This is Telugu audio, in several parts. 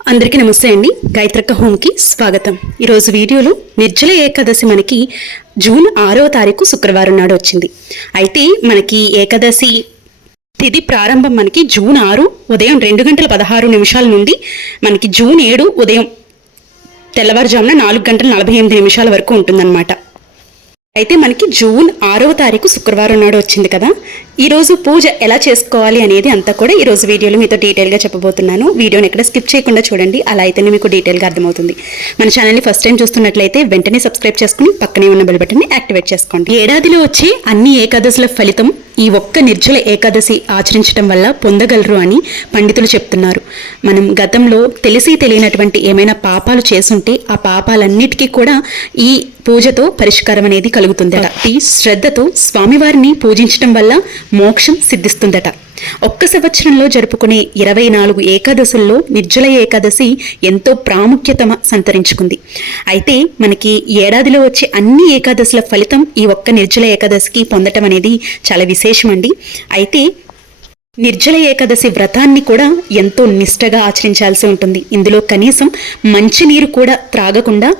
అందరికీ నమస్తే అండి. గాయత్రక్క హోమ్కి స్వాగతం. ఈరోజు వీడియోలో నిర్జల ఏకాదశి మనకి జూన్ ఆరో తారీఖు శుక్రవారం నాడు వచ్చింది. అయితే మనకి ఏకాదశి తిథి ప్రారంభం మనకి జూన్ ఆరు ఉదయం రెండు గంటల పదహారు నిమిషాల నుండి మనకి జూన్ ఏడు ఉదయం తెల్లవారుజామున నాలుగు గంటల నలభై ఎనిమిది నిమిషాల వరకు ఉంటుందన్నమాట. అయితే మనకి జూన్ ఆరవ తారీఖు శుక్రవారం నాడు వచ్చింది కదా. ఈరోజు పూజ ఎలా చేసుకోవాలి అనేది అంతా కూడా ఈరోజు వీడియోలో మీతో డీటెయిల్గా చెప్పబోతున్నాను. వీడియోని ఎక్కడ స్కిప్ చేయకుండా చూడండి. అలా అయితేనే మీకు డీటెయిల్గా అర్థమవుతుంది. మన ఛానల్ని ఫస్ట్ టైం చూస్తున్నట్లయితే వెంటనే సబ్స్క్రైబ్ చేసుకుని పక్కనే ఉన్న బెల్ బటన్ని యాక్టివేట్ చేసుకోండి. ఏడాదిలో వచ్చే అన్ని ఏకాదశుల ఫలితం ఈ ఒక్క నిర్జల ఏకాదశి ఆచరించడం వల్ల పొందగలరు అని పండితులు చెప్తున్నారు. మనం గతంలో తెలిసి తెలియనటువంటి ఏమైనా పాపాలు చేసుంటే ఆ పాపాలన్నిటికీ కూడా ఈ పూజతో పరిష్కారం అనేది కలుగుతుందట. ఈ శ్రద్ధతో స్వామివారిని పూజించడం వల్ల మోక్షం సిద్ధిస్తుందట. ఒక్క సంవత్సరంలో జరుపుకునే ఇరవై నాలుగు ఏకాదశుల్లో నిర్జల ఏకాదశి ఎంతో ప్రాముఖ్యత సంతరించుకుంది. అయితే మనకి ఏడాదిలో వచ్చే అన్ని ఏకాదశుల ఫలితం ఈ ఒక్క నిర్జల ఏకాదశికి పొందటం అనేది చాలా విశేషమండి. అయితే నిర్జల ఏకాదశి వ్రతాన్ని కూడా ఎంతో నిష్టగా ఆచరించాల్సి ఉంటుంది. ఇందులో కనీసం మంచినీరు కూడా త్రాగకుండా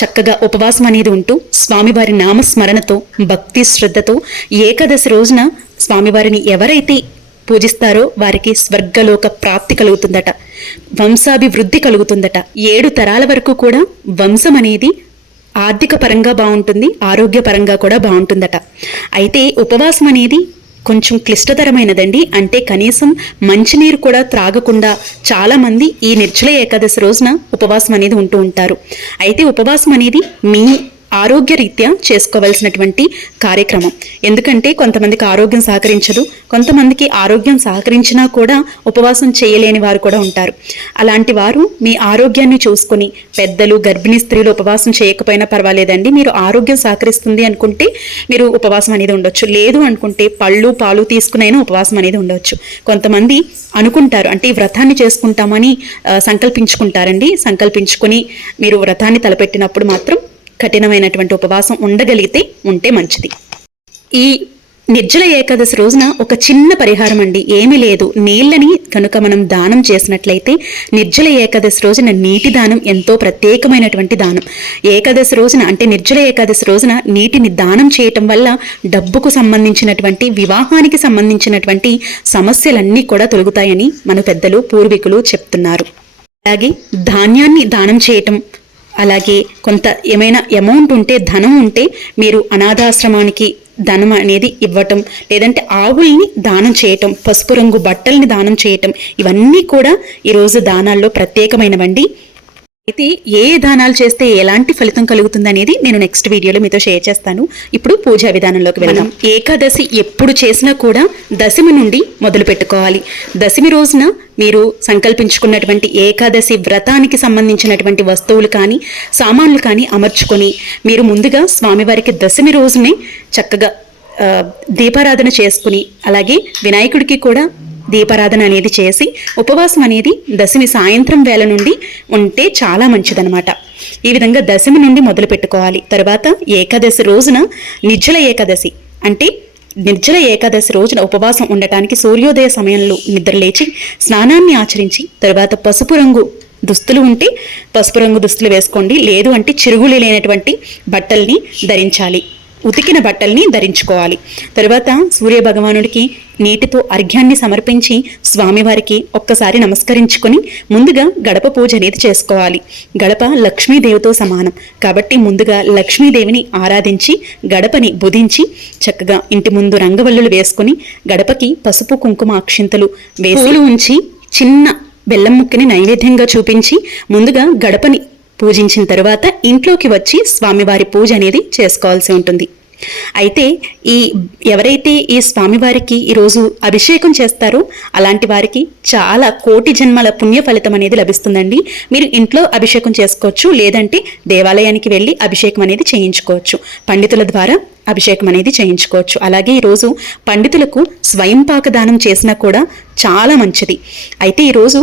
చక్కగా ఉపవాసం అనేది ఉంటూ స్వామివారి నామస్మరణతో భక్తి శ్రద్ధతో ఏకాదశి రోజున స్వామివారిని ఎవరైతే పూజిస్తారో. వారికి స్వర్గలోక ప్రాప్తి కలుగుతుందట. వంశాభివృద్ధి కలుగుతుందట. ఏడు తరాల వరకు కూడా వంశం అనేది ఆర్థిక పరంగా బాగుంటుంది. ఆరోగ్యపరంగా కూడా బాగుంటుందట. అయితే ఉపవాసం అనేది కొంచెం క్లిష్టతరమైనదండి. అంటే కనీసం మంచినీరు కూడా త్రాగకుండా చాలామంది ఈ నిర్జల ఏకాదశి రోజున ఉపవాసం అనేది ఉంటూ ఉంటారు. అయితే ఉపవాసం అనేది మీ ఆరోగ్యరీత్యా చేసుకోవాల్సినటువంటి కార్యక్రమం. ఎందుకంటే కొంతమందికి ఆరోగ్యం సహకరించదు కొంతమందికి ఆరోగ్యం సహకరించినా కూడా ఉపవాసం చేయలేని వారు కూడా ఉంటారు. అలాంటి వారు మీ ఆరోగ్యాన్ని చూసుకొని పెద్దలు గర్భిణీ స్త్రీలు ఉపవాసం చేయకపోయినా పర్వాలేదండి. మీరు ఆరోగ్యం సహకరిస్తుంది అనుకుంటే మీరు ఉపవాసం అనేది ఉండొచ్చు. లేదు అనుకుంటే పళ్ళు పాలు తీసుకునైనా ఉపవాసం అనేది ఉండవచ్చు కొంతమంది అనుకుంటారు అంటే ఈ వ్రతాన్ని చేసుకుంటామని సంకల్పించుకుంటారండి. సంకల్పించుకొని మీరు వ్రతాన్ని తలపెట్టినప్పుడు మాత్రం కఠినమైనటువంటి ఉపవాసం ఉండగలిగితే ఉంటే మంచిది. ఈ నిర్జల ఏకాదశి రోజున ఒక చిన్న పరిహారం అండి. ఏమీ లేదు. నీళ్ళని కనుక మనం దానం చేసినట్లయితే నిర్జల ఏకాదశి రోజున నీటి దానం ఎంతో ప్రత్యేకమైనటువంటి దానం. ఏకాదశి రోజున అంటే నిర్జల ఏకాదశి రోజున నీటిని దానం చేయటం వల్ల డబ్బుకు సంబంధించినటువంటి వివాహానికి సంబంధించినటువంటి సమస్యలన్నీ కూడా తొలగుతాయని మన పెద్దలు పూర్వీకులు చెప్తున్నారు. అలాగే ధాన్యాన్ని దానం చేయటం అలాగే కొంత ఏమైనా అమౌంట్ ఉంటే ధనం ఉంటే మీరు అనాథాశ్రమానికి ధనం అనేది ఇవ్వటం లేదంటే ఆవుల్ని దానం చేయటం పసుపు రంగు బట్టల్ని దానం చేయటం ఇవన్నీ కూడా ఈరోజు దానాల్లో ప్రత్యేకమైనవండి. అయితే ఏ దానాలు చేస్తే ఎలాంటి ఫలితం కలుగుతుంది అనేది నేను నెక్స్ట్ వీడియోలో మీతో షేర్ చేస్తాను. ఇప్పుడు పూజా విధానంలోకి వెళ్దాం. ఏకాదశి ఎప్పుడు చేసినా కూడా దశమి నుండి మొదలు పెట్టుకోవాలి. దశమి రోజున మీరు సంకల్పించుకున్నటువంటి ఏకాదశి వ్రతానికి సంబంధించినటువంటి వస్తువులు కానీ సామాన్లు కానీ అమర్చుకొని మీరు ముందుగా స్వామివారికి దశమి రోజునే చక్కగా దీపారాధన చేసుకుని అలాగే వినాయకుడికి కూడా దీపారాధన అనేది చేసి ఉపవాసం అనేది దశమి సాయంత్రం వేళ నుండి ఉంటే చాలా మంచిదనమాట ఈ విధంగా దశమి నుండి మొదలు పెట్టుకోవాలి. తర్వాత ఏకాదశి రోజున నిర్జల ఏకాదశి అంటే నిర్జల ఏకాదశి రోజున ఉపవాసం ఉండటానికి సూర్యోదయ సమయంలో నిద్రలేచి స్నానాన్ని ఆచరించి తర్వాత పసుపు రంగు దుస్తులు ఉంటే పసుపు రంగు దుస్తులు వేసుకోండి. లేదు అంటే చిరుగులు లేనటువంటి బట్టల్ని ధరించాలి. ఉతికిన బట్టల్ని ధరించుకోవాలి. తరువాత సూర్య భగవానుడికి నీటితో అర్ఘ్యాన్ని సమర్పించి స్వామివారికి ఒక్కసారి నమస్కరించుకొని ముందుగా గడప పూజ అనేది చేసుకోవాలి. గడప లక్ష్మీదేవితో సమానం. కాబట్టి ముందుగా లక్ష్మీదేవిని ఆరాధించి గడపని బుధించి చక్కగా ఇంటి ముందు రంగవల్లులు వేసుకొని గడపకి పసుపు కుంకుమ అక్షింతలు వేసి ఉంచి చిన్న బెల్లం ముక్కని నైవేద్యంగా చూపించి ముందుగా గడపని పూజించిన తరువాత ఇంట్లోకి వచ్చి స్వామివారి పూజ అనేది చేసుకోవాల్సి ఉంటుంది. అయితే ఈ ఎవరైతే ఈ స్వామివారికి ఈరోజు అభిషేకం చేస్తారో అలాంటి వారికి చాలా కోటి జన్మల పుణ్య ఫలితం అనేది లభిస్తుందండి. మీరు ఇంట్లో అభిషేకం చేసుకోవచ్చు లేదంటే దేవాలయానికి వెళ్ళి అభిషేకం అనేది చేయించుకోవచ్చు. పండితుల ద్వారా అభిషేకం అనేది చేయించుకోవచ్చు. అలాగే ఈరోజు పండితులకు స్వయం పాకదానం చేసినా కూడా చాలా మంచిది. అయితే ఈరోజు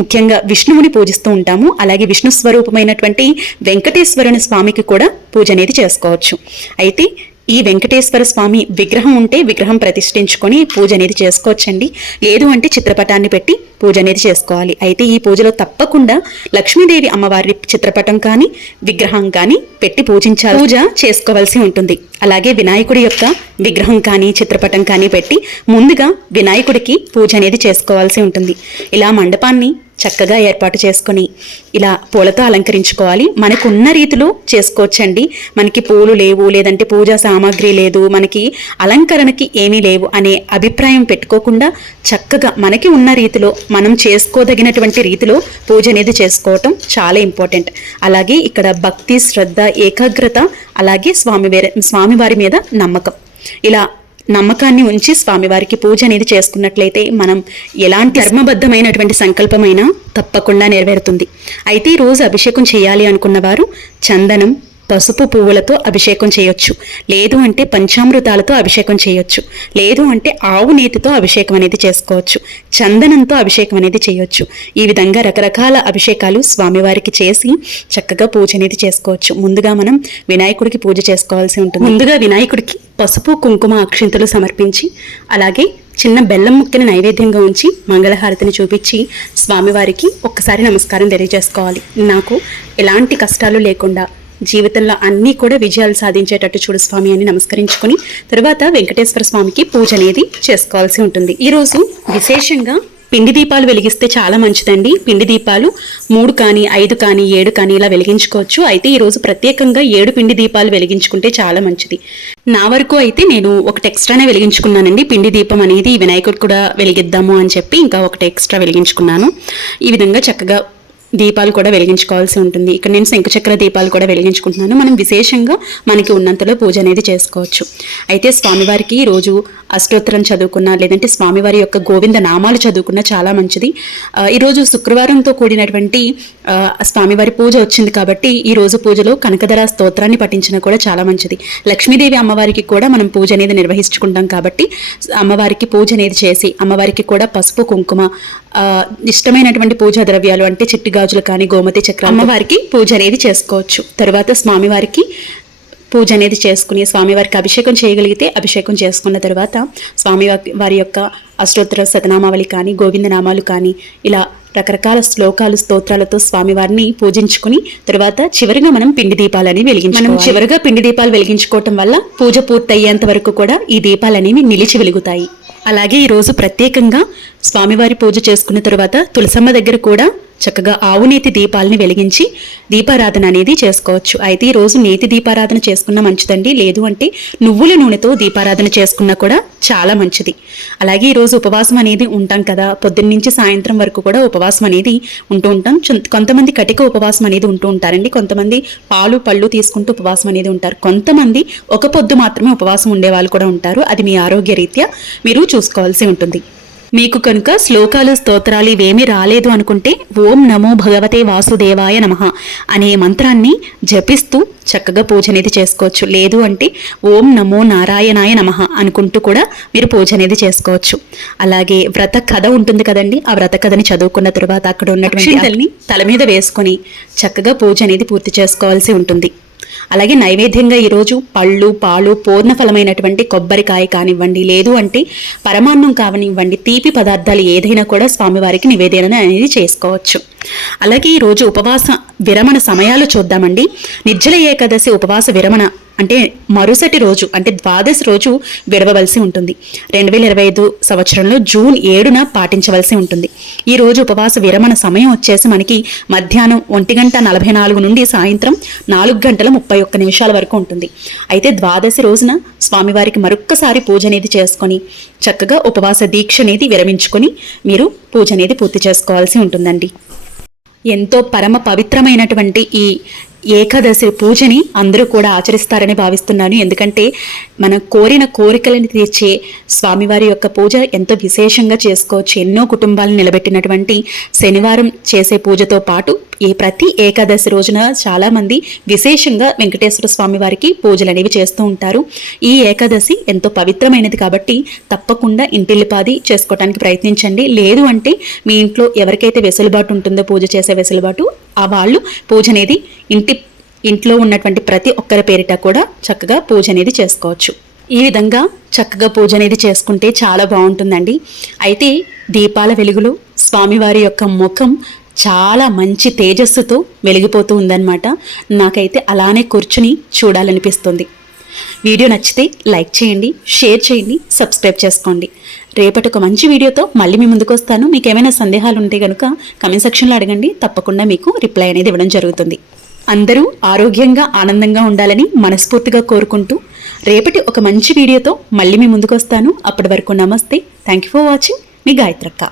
ముఖ్యంగా విష్ణువుని పూజిస్తూ ఉంటాము. అలాగే విష్ణు స్వరూపమైనటువంటి వెంకటేశ్వరుని స్వామికి కూడా పూజ అనేది చేసుకోవచ్చు. అయితే ఈ వెంకటేశ్వర స్వామి విగ్రహం ఉంటే విగ్రహం ప్రతిష్ఠించుకొని పూజ అనేది చేసుకోవచ్చండి. లేదు అంటే చిత్రపటాన్ని పెట్టి పూజ అనేది చేసుకోవాలి. అయితే ఈ పూజలో తప్పకుండా లక్ష్మీదేవి అమ్మవారి చిత్రపటం కానీ విగ్రహం కానీ పెట్టి పూజించాలి. పూజ చేసుకోవాల్సి ఉంటుంది. అలాగే వినాయకుడి యొక్క విగ్రహం కానీ చిత్రపటం కానీ పెట్టి ముందుగా వినాయకుడికి పూజ అనేది చేసుకోవాల్సి ఉంటుంది. ఇలా మండపాన్ని చక్కగా ఏర్పాటు చేసుకొని ఇలా పూలతో అలంకరించుకోవాలి. మనకున్న రీతిలో చేసుకోవచ్చండి. మనకి పూలు లేవు లేదంటే పూజా సామాగ్రి లేదు మనకి అలంకరణకి ఏమీ లేవు అనే అభిప్రాయం పెట్టుకోకుండా చక్కగా మనకి ఉన్న రీతిలో మనం చేసుకోదగినటువంటి రీతిలో పూజ అనేది చేసుకోవటం చాలా ఇంపార్టెంట్. అలాగే ఇక్కడ భక్తి శ్రద్ధ ఏకాగ్రత అలాగే స్వామి స్వామివారి మీద నమ్మకం. ఇలా నమ్మకాన్ని ఉంచి స్వామివారికి పూజ అనేది చేసుకున్నట్లయితే మనం ఎలాంటి ధర్మబద్ధమైనటువంటి సంకల్పమైనా తప్పకుండా నెరవేరుతుంది. అయితే ఈ రోజు అభిషేకం చేయాలి అనుకున్న వారు చందనం పసుపు పువ్వులతో అభిషేకం చేయొచ్చు. లేదు అంటే పంచామృతాలతో అభిషేకం చేయొచ్చు. లేదు అంటే ఆవు నేతితో అభిషేకం అనేది చేసుకోవచ్చు. చందనంతో అభిషేకం అనేది చేయొచ్చు. ఈ విధంగా రకరకాల అభిషేకాలు స్వామివారికి చేసి చక్కగా పూజ అనేది చేసుకోవచ్చు. ముందుగా మనం వినాయకుడికి పూజ చేసుకోవాల్సి ఉంటుంది. ముందుగా వినాయకుడికి పసుపు కుంకుమ అక్షింతలు సమర్పించి అలాగే చిన్న బెల్లం ముక్కని నైవేద్యంగా ఉంచి మంగళహారతిని చూపించి స్వామివారికి ఒక్కసారి నమస్కారం తెలియజేసుకోవాలి. నాకు ఎలాంటి కష్టాలు లేకుండా జీవితంలో అన్నీ కూడా విజయాలు సాధించేటట్టు చూడు స్వామి అని నమస్కరించుకొని తర్వాత వెంకటేశ్వర స్వామికి పూజ అనేది చేసుకోవాల్సి ఉంటుంది. ఈరోజు విశేషంగా పిండి దీపాలు వెలిగిస్తే చాలా మంచిదండి. పిండి దీపాలు మూడు కానీ ఐదు కానీ ఏడు కానీ ఇలా వెలిగించుకోవచ్చు. అయితే ఈరోజు ప్రత్యేకంగా ఏడు పిండి దీపాలు వెలిగించుకుంటే చాలా మంచిది. నా వరకు అయితే నేను ఒకటి ఎక్స్ట్రానే వెలిగించుకున్నానండి. పిండి దీపం అనేది వినాయకుడు కూడా వెలిగిద్దాము అని చెప్పి ఇంకా ఒకటి ఎక్స్ట్రా వెలిగించుకున్నాను. ఈ విధంగా చక్కగా దీపాలు కూడా వెలిగించుకోవాల్సి ఉంటుంది. ఇక్కడ నేను శంఖచక్ర దీపాలు కూడా వెలిగించుకుంటున్నాను. మనం విశేషంగా మనకి ఉన్నంతలో పూజ అనేది చేసుకోవచ్చు. అయితే స్వామివారికి రోజు అష్టోత్తరం చదువుకున్నా లేదంటే స్వామివారి యొక్క గోవింద నామాలు చదువుకున్నా చాలా మంచిది. ఈరోజు శుక్రవారంతో కూడినటువంటి స్వామివారి పూజ వచ్చింది కాబట్టి ఈ రోజు పూజలో కనకధర స్తోత్రాన్ని పఠించినా కూడా చాలా మంచిది. లక్ష్మీదేవి అమ్మవారికి కూడా మనం పూజ అనేది నిర్వహించుకుంటాం కాబట్టి అమ్మవారికి పూజ అనేది చేసి అమ్మవారికి కూడా పసుపు కుంకుమ ఇష్టమైనటువంటి పూజా ద్రవ్యాలు అంటే చిట్టిగా గాజులు కానీ గోమతి చక్రం అమ్మవారికి పూజ అనేది చేసుకోవచ్చు. తర్వాత స్వామివారికి పూజ అనేది చేసుకుని స్వామివారికి అభిషేకం చేయగలిగితే అభిషేకం చేసుకున్న తర్వాత స్వామి వారి యొక్క అష్టోత్తర శతనామావళి కానీ గోవింద నామాలు కానీ ఇలా రకరకాల శ్లోకాలు స్తోత్రాలతో స్వామివారిని పూజించుకుని తర్వాత చివరిగా మనం పిండి దీపాలని వెలిగించి మనం చివరిగా పిండి దీపాలు వెలిగించుకోవటం వల్ల పూజ పూర్తయ్యేంత వరకు కూడా ఈ దీపాలనేవి నిలిచి వెలుగుతాయి. అలాగే ఈరోజు ప్రత్యేకంగా స్వామివారి పూజ చేసుకున్న తర్వాత తులసమ్మ దగ్గర కూడా చక్కగా ఆవు నేతి దీపాలని వెలిగించి దీపారాధన అనేది చేసుకోవచ్చు. అయితే ఈ రోజు నేతి దీపారాధన చేసుకున్న మంచిదండి. లేదు అంటే నువ్వుల నూనెతో దీపారాధన చేసుకున్నా కూడా చాలా మంచిది. అలాగే ఈరోజు ఉపవాసం అనేది ఉంటాం కదా. పొద్దున్న నుంచి సాయంత్రం వరకు కూడా ఉపవాసం అనేది ఉంటూ ఉంటాం. కొంతమంది కటిక ఉపవాసం అనేది ఉంటూ ఉంటారండి. కొంతమంది పాలు పళ్ళు తీసుకుంటూ ఉపవాసం అనేది ఉంటారు. కొంతమంది ఒక పొద్దు మాత్రమే ఉపవాసం ఉండే వాళ్ళు కూడా ఉంటారు. అది మీ ఆరోగ్య రీత్యా మీరు చూసుకోవాల్సి ఉంటుంది. మీకు కనుక శ్లోకాలు స్తోత్రాలు ఇవేమీ రాలేదు అనుకుంటే ఓం నమో భగవతే వాసుదేవాయ నమ అనే మంత్రాన్ని జపిస్తూ చక్కగా పూజ అనేది చేసుకోవచ్చు. లేదు అంటే ఓం నమో నారాయణాయ నమ అనుకుంటూ కూడా మీరు పూజ అనేది చేసుకోవచ్చు. అలాగే వ్రత కథ ఉంటుంది కదండి ఆ వ్రత కథని చదువుకున్న తర్వాత అక్కడ ఉన్నటువంటి తల మీద వేసుకొని చక్కగా పూజ అనేది పూర్తి చేసుకోవాల్సి ఉంటుంది. అలాగే నైవేద్యంగా ఈరోజు పళ్ళు పాలు పూర్ణఫలమైనటువంటి కొబ్బరికాయ కానివ్వండి లేదు అంటే పరమాన్నం కావనివ్వండి తీపి పదార్థాలు ఏదైనా కూడా స్వామివారికి నివేదన అనేది చేసుకోవచ్చు. అలాగే ఈరోజు ఉపవాస విరమణ సమయాలు చూద్దామండి. నిర్జల ఏకాదశి ఉపవాస విరమణ అంటే మరుసటి రోజు అంటే ద్వాదశి రోజు విడవవలసి ఉంటుంది. రెండు వేల ఇరవై ఐదు సంవత్సరంలో జూన్ ఏడున పాటించవలసి ఉంటుంది. ఈ రోజు ఉపవాస విరమణ సమయం వచ్చేసి మనకి మధ్యాహ్నం ఒంటి గంట నలభై నాలుగు నుండి సాయంత్రం నాలుగు గంటల ముప్పై ఒక్క నిమిషాల వరకు ఉంటుంది. అయితే ద్వాదశి రోజున స్వామివారికి మరొక్కసారి పూజ అనేది చేసుకొని చక్కగా ఉపవాస దీక్ష అనేది విరమించుకొని మీరు పూజ అనేది పూర్తి చేసుకోవాల్సి ఉంటుందండి. ఎంతో పరమ పవిత్రమైనటువంటి ఈ ఏకాదశి పూజని అందరూ కూడా ఆచరిస్తారని భావిస్తున్నాను. ఎందుకంటే మనం కోరిన కోరికలను తీర్చే స్వామివారి యొక్క పూజ ఎంతో విశేషంగా చేసుకోవచ్చు. ఎన్నో కుటుంబాలను నిలబెట్టినటువంటి శనివారం చేసే పూజతో పాటు ఈ ప్రతి ఏకాదశి రోజున చాలామంది విశేషంగా వెంకటేశ్వర స్వామి వారికి పూజలు అనేవి చేస్తూ ఉంటారు. ఈ ఏకాదశి ఎంతో పవిత్రమైనది కాబట్టి తప్పకుండా ఇంటిల్లిపాది చేసుకోవడానికి ప్రయత్నించండి. లేదు అంటే మీ ఇంట్లో ఎవరికైతే వెసులుబాటు ఉంటుందో పూజ చేసే వెసులుబాటు ఆ వాళ్ళు పూజ అనేది ఇంటి ఇంట్లో ఉన్నటువంటి ప్రతి ఒక్కరి పేరిట కూడా చక్కగా పూజ అనేది చేసుకోవచ్చు. ఈ విధంగా చక్కగా పూజ అనేది చేసుకుంటే చాలా బాగుంటుందండి. అయితే దీపాల వెలుగులు స్వామివారి యొక్క ముఖం చాలా మంచి తేజస్సుతో వెలిగిపోతూ ఉందన్నమాట. నాకైతే అలానే కూర్చుని చూడాలనిపిస్తుంది. వీడియో నచ్చితే లైక్ చేయండి షేర్ చేయండి సబ్స్క్రైబ్ చేసుకోండి. రేపటి ఒక మంచి వీడియోతో మళ్ళీ మీ ముందుకు వస్తాను. మీకు ఏమైనా సందేహాలు ఉంటే కనుక కమెంట్ సెక్షన్లో అడగండి. తప్పకుండా మీకు రిప్లై అనేది ఇవ్వడం జరుగుతుంది. అందరూ ఆరోగ్యంగా ఆనందంగా ఉండాలని మనస్ఫూర్తిగా కోరుకుంటూ రేపటి ఒక మంచి వీడియోతో మళ్ళీ మీ ముందుకు వస్తాను అప్పటి వరకు నమస్తే. థ్యాంక్ యూ ఫర్ వాచింగ్ మీ గాయత్రక్క.